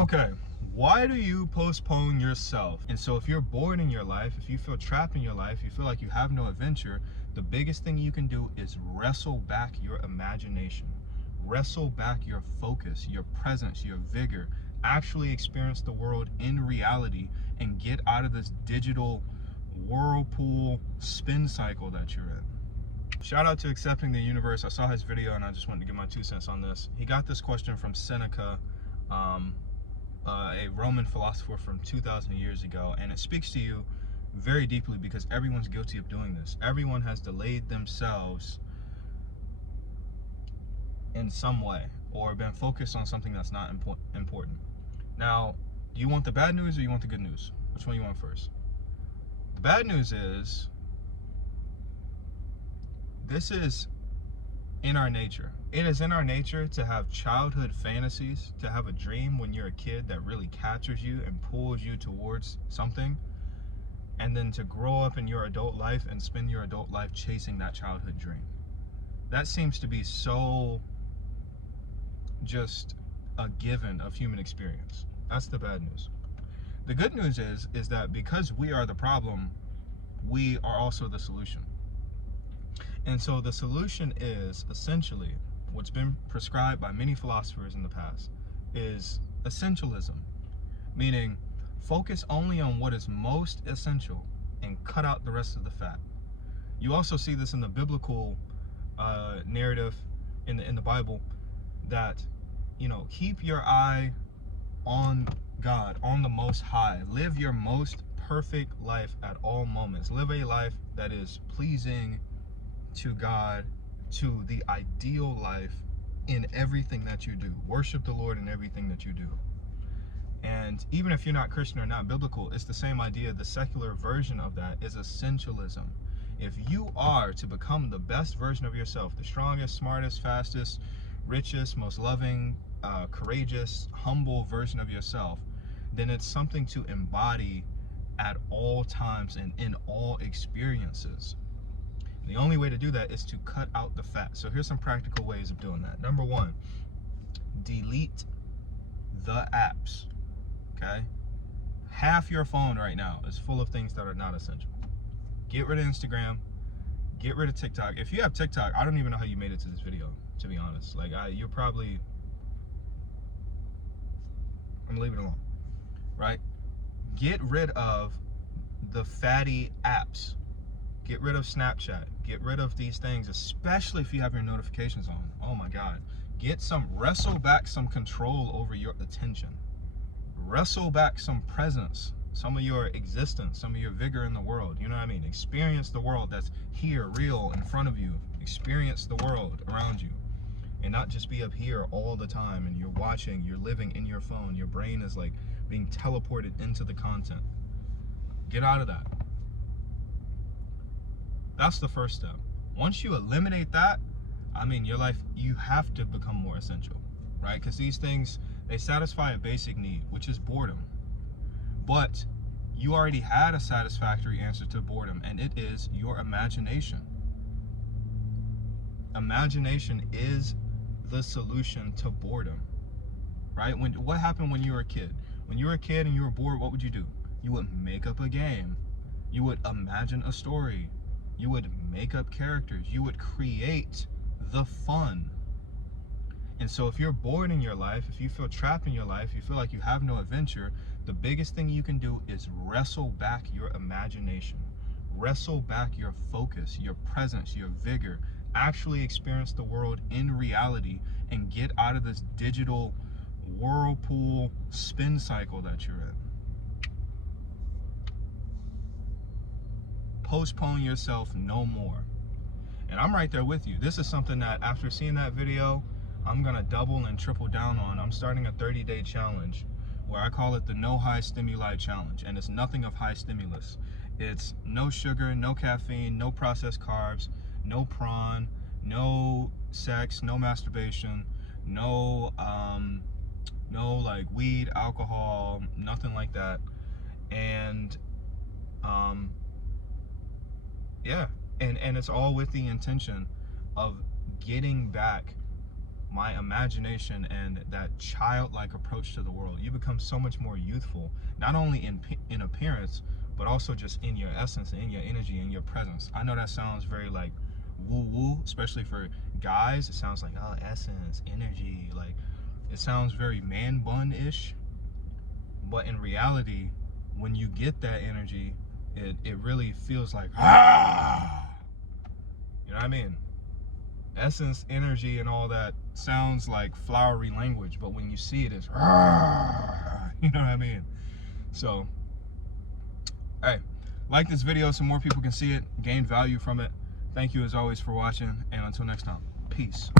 Okay, why do you postpone yourself? And so if you're bored in your life, if you feel trapped in your life, you feel like you have no adventure, the biggest thing you can do is wrestle back your imagination. Wrestle back your focus, your presence, your vigor. Actually experience the world in reality and get out of this digital whirlpool spin cycle that you're in. Shout out to Accepting the Universe. I saw his video and I just wanted to give my 2 cents on this. He got this question from Seneca, a Roman philosopher from 2,000 years ago, and it speaks to you very deeply because everyone's guilty of doing this. Everyone has delayed themselves in some way or been focused on something that's not important. Now, do you want the bad news or you want the good news? Which one you want first? The bad news is this is in our nature. It is in our nature to have childhood fantasies, to have a dream when you're a kid that really captures you and pulls you towards something, and then to grow up in your adult life and spend your adult life chasing that childhood dream. That seems to be so just a given of human experience. That's the bad news. The good news is that because we are the problem, we are also the solution. And so the solution is essentially what's been prescribed by many philosophers in the past is essentialism, meaning focus only on what is most essential and cut out the rest of the fat. You also see this in the biblical narrative in the Bible that, you know, keep your eye on God, on the Most High. Live your most perfect life at all moments. Live a life that is pleasing to God, to the ideal life in everything that you do. Worship the Lord in everything that you do. And even if you're not Christian or not biblical, it's the same idea. The secular version of that is essentialism. If you are to become the best version of yourself, the strongest, smartest, fastest, richest, most loving, courageous, humble version of yourself, then it's something to embody at all times and in all experiences. The only way to do that is to cut out the fat. So here's some practical ways of doing that. Number one, delete the apps, okay? Half your phone right now is full of things that are not essential. Get rid of Instagram, get rid of TikTok. If you have TikTok, I don't even know how you made it to this video, to be honest. Like, you're probably, I'm gonna leave it alone, right? Get rid of the fatty apps. Get rid of Snapchat. Get rid of these things, especially if you have your notifications on. Oh my God. Wrestle back some control over your attention. Wrestle back some presence, some of your existence, some of your vigor in the world. You know what I mean? Experience the world that's here, real, in front of you. Experience the world around you. And not just be up here all the time and you're watching, you're living in your phone. Your brain is like being teleported into the content. Get out of that. That's the first step. Once you eliminate that, I mean, your life, you have to become more essential, right? Because these things, they satisfy a basic need, which is boredom. But you already had a satisfactory answer to boredom, and it is your imagination. Imagination is the solution to boredom, right? What happened when you were a kid? When you were a kid and you were bored, what would you do? You would make up a game. You would imagine a story. You would make up characters. You would create the fun. And so if you're bored in your life, if you feel trapped in your life, you feel like you have no adventure, the biggest thing you can do is wrestle back your imagination. Wrestle back your focus, your presence, your vigor. Actually experience the world in reality and get out of this digital whirlpool spin cycle that you're in. Postpone yourself no more. And I'm right there with you. This is something that after seeing that video, I'm gonna double and triple down on. I'm starting a 30-day challenge where I call it the No High Stimuli Challenge. And it's nothing of high stimulus. It's no sugar, no caffeine, no processed carbs, no prawn, no sex, no masturbation, no like weed, alcohol, nothing like that. And yeah, and it's all with the intention of getting back my imagination and that childlike approach to the world. You become so much more youthful, not only in appearance, but also just in your essence, in your energy, in your presence. I know that sounds very like woo-woo, especially for guys. It sounds like, oh, essence, energy, like it sounds very man bun-ish. But in reality, when you get that energy, it really feels like, ah, you know what I mean? Essence, energy, and all that sounds like flowery language, but when you see it, it's, ah, you know what I mean? So, hey, like this video so more people can see it, gain value from it. Thank you as always for watching, and until next time, peace.